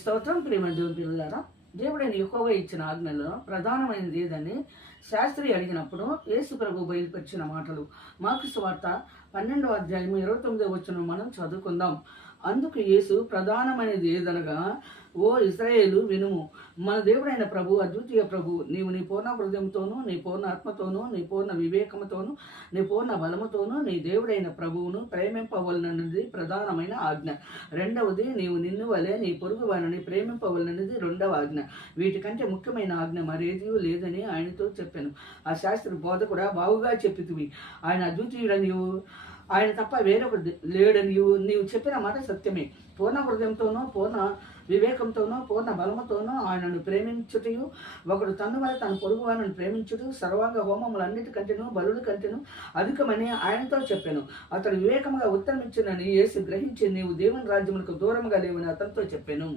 స్తోత్రం. ప్రేమ దేవుని పిల్లలారా, దేవుడైన యెహోవా ఇచ్చిన ఆజ్ఞలలో ప్రధానమైనది ఏదని శాస్త్రి అడిగినప్పుడు యేసు ప్రభు బయలుపరిచిన మాటలు. మార్కు సువార్త 12వ అధ్యాయం 29వ వచనం మనం చదువుకుందాం. అందుకు యేసు ప్రధానమైనది ఏదనగా, ఓ ఇశ్రాయేలు వినుము, మన దేవుడైన ప్రభు, అద్వితీయ ప్రభు, నీవు నీ పూర్ణ హృదయంతోనూ, నీ పూర్ణ ఆత్మతోనూ, నీ పూర్ణ వివేకముతోనూ, నీ పూర్ణ బలముతోనూ నీ దేవుడైన ప్రభువును ప్రేమింపవలనది ప్రధానమైన ఆజ్ఞ. రెండవది, నీవు నిన్ను వలె నీ పొరుగు వారిని ప్రేమింపవలనది రెండవ ఆజ్ఞ. వీటికంటే ముఖ్యమైన ఆజ్ఞ మరేదీ లేదని ఆయనతో చెప్పాను. ఆ శాస్త్రి బోధకుడా, బాగుగా చెప్పితివి. ఆయన అద్వితీయుడని, ఆయన తప్ప వేరొకటి లేడని నీవు చెప్పిన మాట సత్యమే. పూర్ణ హృదయంతోనూ, పూర్ణ వివేకంతోనూ, పూర్ణ బలముతోనూ ఆయనను ప్రేమించుటయు, ఒకడు తన్ను వల్ల తన పొరుగు వారిని ప్రేమించుడు సర్వాంగ హోమములన్నిటికంటేను బలుల కంటేను అధికమని ఆయనతో చెప్పాను. అతడు వివేకముగా ఉత్తరమిచ్చినని యేసు గ్రహించి, నీవు దేవుని రాజ్యములకు దూరముగా లేవని అతనితో చెప్పాను.